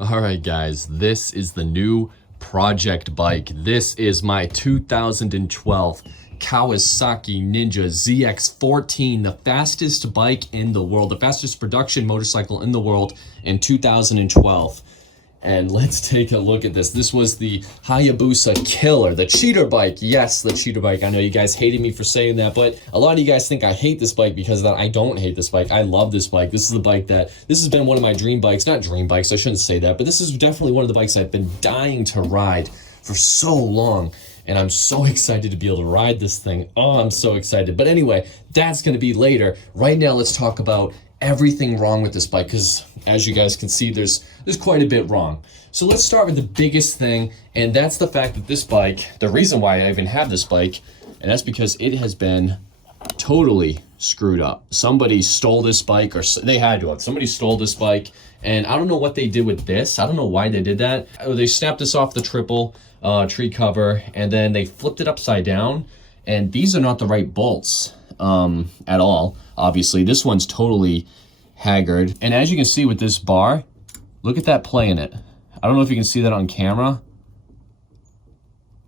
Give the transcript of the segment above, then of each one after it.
All right, guys, this is the new project bike. This is my 2012 Kawasaki Ninja ZX14, the fastest bike in the world, the fastest production motorcycle in the world in 2012. And let's take a look at this. This was the Hayabusa Killer, the cheater bike. Yes, the cheater bike. I know you guys hated me for saying that, but a lot of you guys think I hate this bike because of that. I don't hate this bike. I love this bike. This is the bike this has been one of my dream bikes. Not dream bikes, I shouldn't say that, but this is definitely one of the bikes I've been dying to ride for so long. And I'm so excited to be able to ride this thing. Oh, I'm so excited. But anyway, that's going to be later. Right now, let's talk about everything wrong with this bike, because as you guys can see, there's quite a bit wrong. So let's start with the biggest thing, and that's the fact that this bike, the reason why I even have this bike, and that's because it has been totally screwed up. Somebody stole this bike, or they had to have. Somebody stole this bike, and I don't know what they did with this. I don't know why they did that. They snapped this off the triple tree cover, and then they flipped it upside down, and these are not the right bolts at all. Obviously, this one's totally haggard. And as you can see with this bar, look at that play in it. I don't know if you can see that on camera,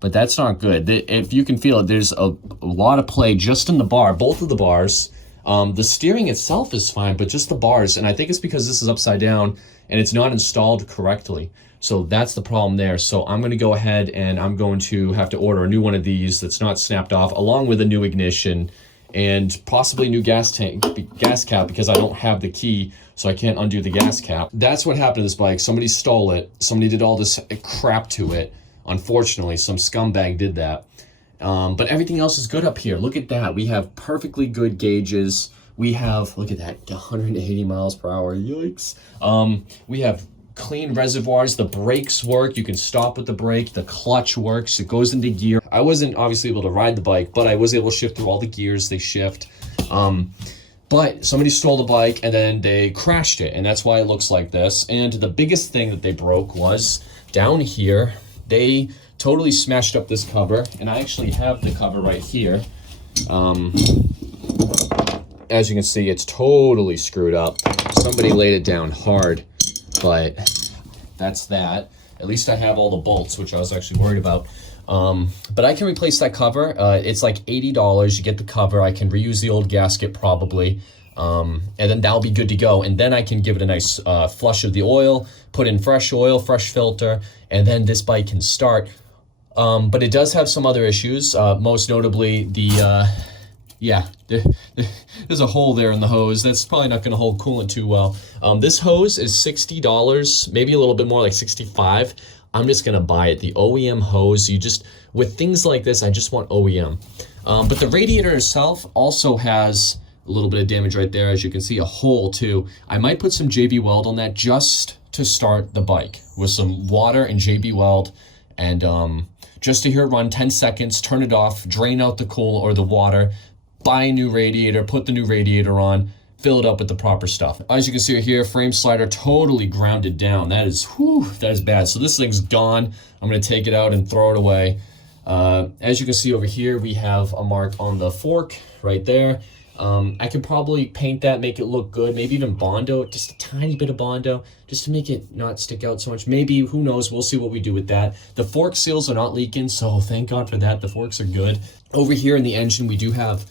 but that's not good. If you can feel it, there's a lot of play just in the bar, both of the bars. The steering itself is fine, but just the bars. And I think it's because this is upside down and it's not installed correctly. So that's the problem there. So I'm going to go ahead and I'm going to have to order a new one of these that's not snapped off, along with a new ignition and possibly a new gas cap, because I don't have the key, so I can't undo the gas cap. That's what happened to this bike. Somebody stole it. Somebody did all this crap to it. Unfortunately, some scumbag did that. But everything else is good up here. Look at that. We have perfectly good gauges. We have, look at that, 180 miles per hour. Yikes. We have clean reservoirs. The brakes work. You can stop with the brake. The clutch works. It goes into gear. I wasn't obviously able to ride the bike, but I was able to shift through all the gears. They shift. But somebody stole the bike and then they crashed it, and that's why it looks like this. And the biggest thing that they broke was down here. They totally smashed up this cover, and I actually have the cover right here. As you can see, it's totally screwed up. Somebody laid it down hard, but that's that. At least I have all the bolts, which I was actually worried about. But I can replace that cover. It's like $80. You get the cover. I can reuse the old gasket probably. And then that'll be good to go. And then I can give it a nice flush of the oil, put in fresh oil, fresh filter, and then this bike can start. But it does have some other issues, most notably there's a hole there in the hose. That's probably not going to hold coolant too well. This hose is $60, maybe a little bit more, like $65. I'm just going to buy it. The OEM hose, with things like this, I just want OEM. But the radiator itself also has a little bit of damage right there. As you can see, a hole too. I might put some JB Weld on that just to start the bike with some water and JB Weld, and just to hear it run 10 seconds, turn it off, drain out the coal or the water, buy a new radiator, put the new radiator on, fill it up with the proper stuff. As you can see right here, frame slider totally grounded down. That is bad. So this thing's gone. I'm going to take it out and throw it away. As you can see over here, we have a mark on the fork right there. I could probably paint that, make it look good, maybe even Bondo, just a tiny bit of Bondo, just to make it not stick out so much. Maybe, who knows, we'll see what we do with that. The fork seals are not leaking, so thank God for that. The forks are good. Over here in the engine, we do have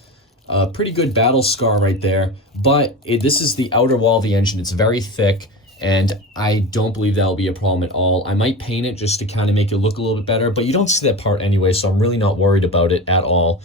a pretty good battle scar right there, but this is the outer wall of the engine. It's very thick, and I don't believe that'll be a problem at all. I might paint it just to kind of make it look a little bit better, but you don't see that part anyway, so I'm really not worried about it at all.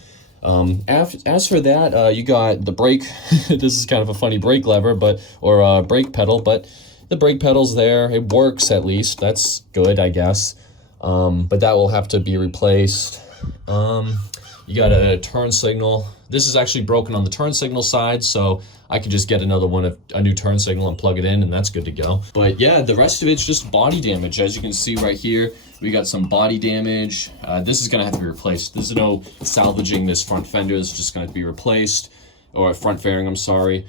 As for that, you got the brake. This is kind of a funny brake lever, or brake pedal, but the brake pedal's there. It works at least. That's good, I guess. But that will have to be replaced. You got a turn signal. This is actually broken on the turn signal side, so I could just get a new turn signal and plug it in, and that's good to go. But yeah, the rest of it's just body damage. As you can see right here, we got some body damage. This is gonna have to be replaced. There's no salvaging this front fender. It's just gonna be replaced, or front fairing, I'm sorry.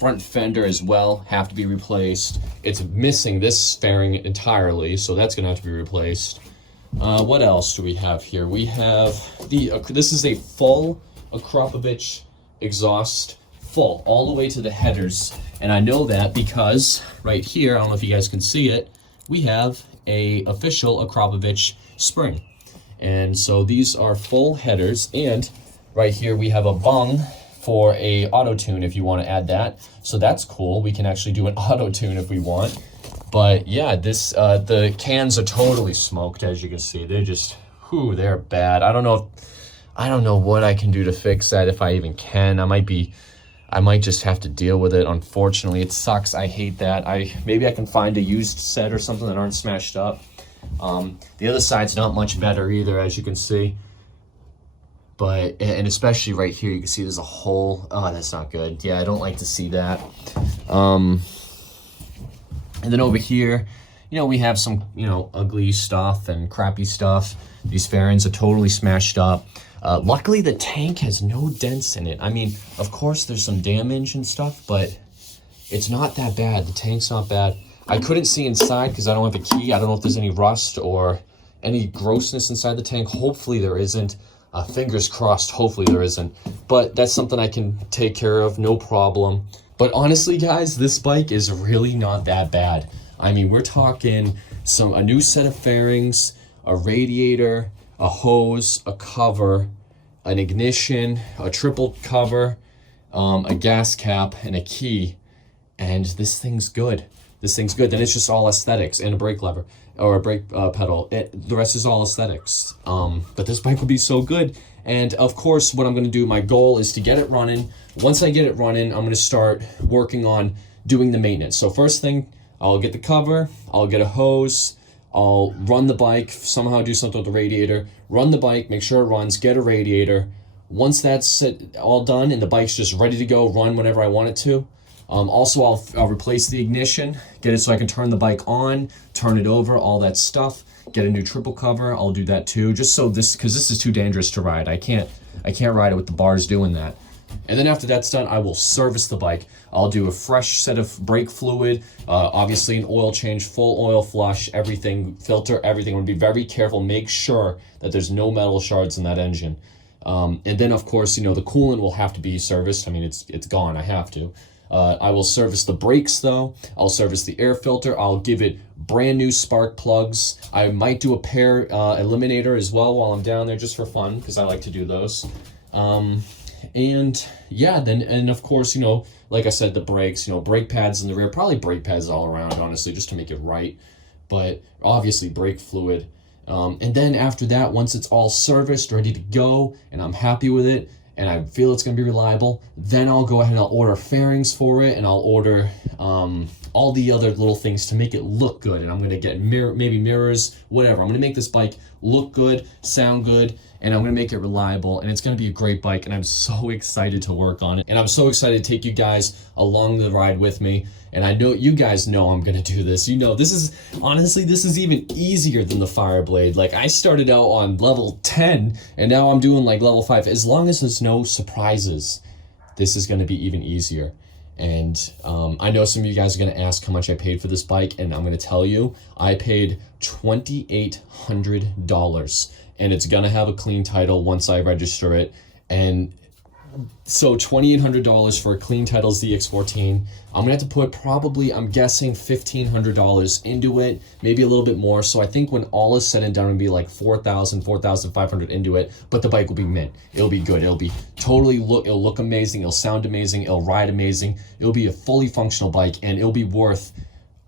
Front fender as well have to be replaced. It's missing this fairing entirely, so that's gonna have to be replaced. What else do we have here? We have this is a full Akrapovic exhaust, full all the way to the headers, and I know that because right here, I don't know if you guys can see it, we have a official Akrapovic spring. And so these are full headers, and right here we have a bung for a auto tune if you want to add that. So that's cool. We can actually do an auto tune if we want. But yeah, this the cans are totally smoked, as you can see. They're just, whew, they're bad. I don't know what I can do to fix that, if I even can. I might just have to deal with it. Unfortunately, it sucks. I hate that. Maybe I can find a used set or something that aren't smashed up. The other side's not much better either, as you can see. But, and especially right here, you can see there's a hole. Oh, that's not good. Yeah, I don't like to see that. And then over here, you know, we have some, you know, ugly stuff and crappy stuff. These fairings are totally smashed up. Luckily, the tank has no dents in it. I mean, of course, there's some damage and stuff, but it's not that bad. The tank's not bad. I couldn't see inside because I don't have a key. I don't know if there's any rust or any grossness inside the tank. Hopefully there isn't. Fingers crossed, hopefully there isn't. But that's something I can take care of, no problem. But honestly, guys, this bike is really not that bad. I mean, we're talking a new set of fairings, a radiator, a hose, a cover, an ignition, a triple cover, a gas cap, and a key. And this thing's good. This thing's good. Then it's just all aesthetics and a brake lever or a brake pedal. The rest is all aesthetics. But this bike will be so good. And of course, what I'm going to do, my goal is to get it running. Once I get it running, I'm going to start working on doing the maintenance. So first thing, I'll get the cover, I'll get a hose, I'll run the bike, somehow do something with the radiator, run the bike, make sure it runs, get a radiator. Once that's all done and the bike's just ready to go, run whenever I want it to. Also, I'll replace the ignition, get it so I can turn the bike on, turn it over, all that stuff. Get a new triple cover. I'll do that too, just so because this is too dangerous to ride. I can't ride it with the bars doing that. And then after that's done, I will service the bike. I'll do a fresh set of brake fluid, obviously an oil change, full oil flush, everything, filter, everything. I'm gonna be very careful, make sure that there's no metal shards in that engine. And then of course, you know, the coolant will have to be serviced. I mean, it's gone, I have to. I will service the brakes though. I'll service the air filter. I'll give it brand new spark plugs. I might do a pair eliminator as well while I'm down there just for fun, because I like to do those. And yeah, and of course, you know, like I said, the brakes, you know, brake pads in the rear, probably brake pads all around, honestly, just to make it right. But obviously brake fluid. And then after that, once it's all serviced, ready to go, and I'm happy with it, and I feel it's going to be reliable, then I'll go ahead and I'll order fairings for it, and I'll order all the other little things to make it look good. And I'm going to get maybe mirrors, whatever. I'm going to make this bike look good, sound good, and I'm going to make it reliable, and it's going to be a great bike, and I'm so excited to work on it. And I'm so excited to take you guys along the ride with me. And I know you guys know I'm going to do this. You know, this is even easier than the Fireblade. Like, I started out on level 10, and now I'm doing like level 5. As long as there's no surprises, this is going to be even easier. And I know some of you guys are going to ask how much I paid for this bike, and I'm going to tell you, I paid $2,800, and it's going to have a clean title once I register it. And so $2,800 for a clean title ZX14. I'm gonna have to put probably, I'm guessing, $1,500 into it, maybe a little bit more. So I think when all is said and done, it'll be like $4,000, $4,500 into it, but the bike will be mint. It'll be good. It'll be totally it'll look amazing. It'll sound amazing. It'll ride amazing. It'll be a fully functional bike, and it'll be worth,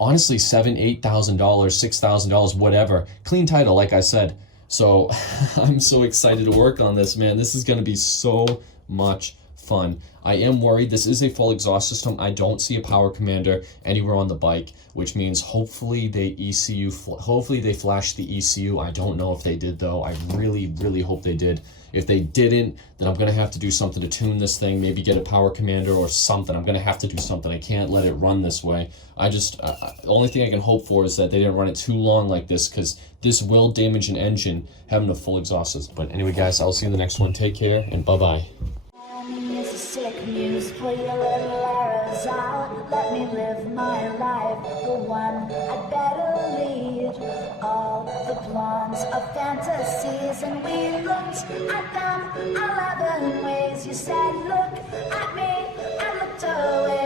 honestly, $7,000, $8,000, $6,000, whatever. Clean title, like I said. So I'm so excited to work on this, man. This is gonna be so much fun. I am worried. This is a full exhaust system. I don't see a power commander anywhere on the bike, which means hopefully they flashed the ECU. I don't know if they did though. I really, really hope they did. If they didn't, then I'm gonna have to do something to tune this thing, maybe get a power commander or something. I'm gonna have to do something. I can't let it run this way. The only thing I can hope for is that they didn't run it too long like this, because this will damage an engine having a full exhaust system. But anyway, guys, I'll see you in the next one. Take care, and bye-bye. Sick news, pull your little arrows out. Let me live my life, the one I'd better lead. All the plans of fantasies, and we looked at them 11 ways. You said, look at me, I looked away.